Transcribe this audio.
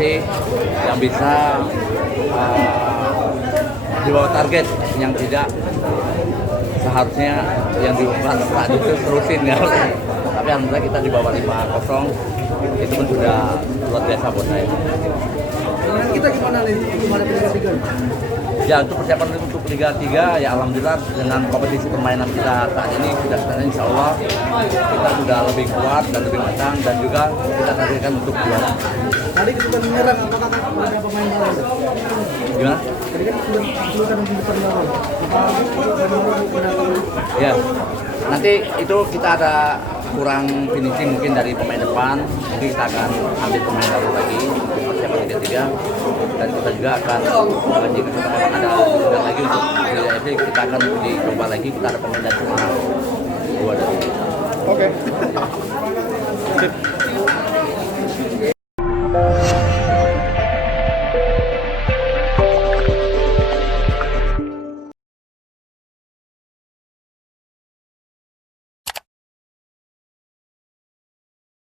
AFC yang bisa di bawah target yang tidak seharusnya yang dibuat saat itu terusin ya. Tapi alhamdulillah kita di bawah 5-0 itu pun sudah luar biasa buat saya. Kita gimana nih? Gimana Liga 3? Ya untuk persiapan untuk Liga 3 ya alhamdulillah dengan kompetisi permainan kita saat ini sudah sebenarnya insya Allah kita sudah lebih kuat dan lebih matang dan juga kita targetkan untuk juara. Tadi kita menyerang apakah ada pemain lawan? Gimana? Tadi kan sudah disebutkan di depan lawan. Ya, nanti itu kita ada kurang finishing mungkin dari pemain depan, jadi kita akan ambil pemain baru lagi untuk persiapan Liga 3 dan kita juga akan jika kita memang ada lagi untuk Liga AFC kita akan dicoba lagi, kita ada pemain dari Semarang 2 dari. Oke.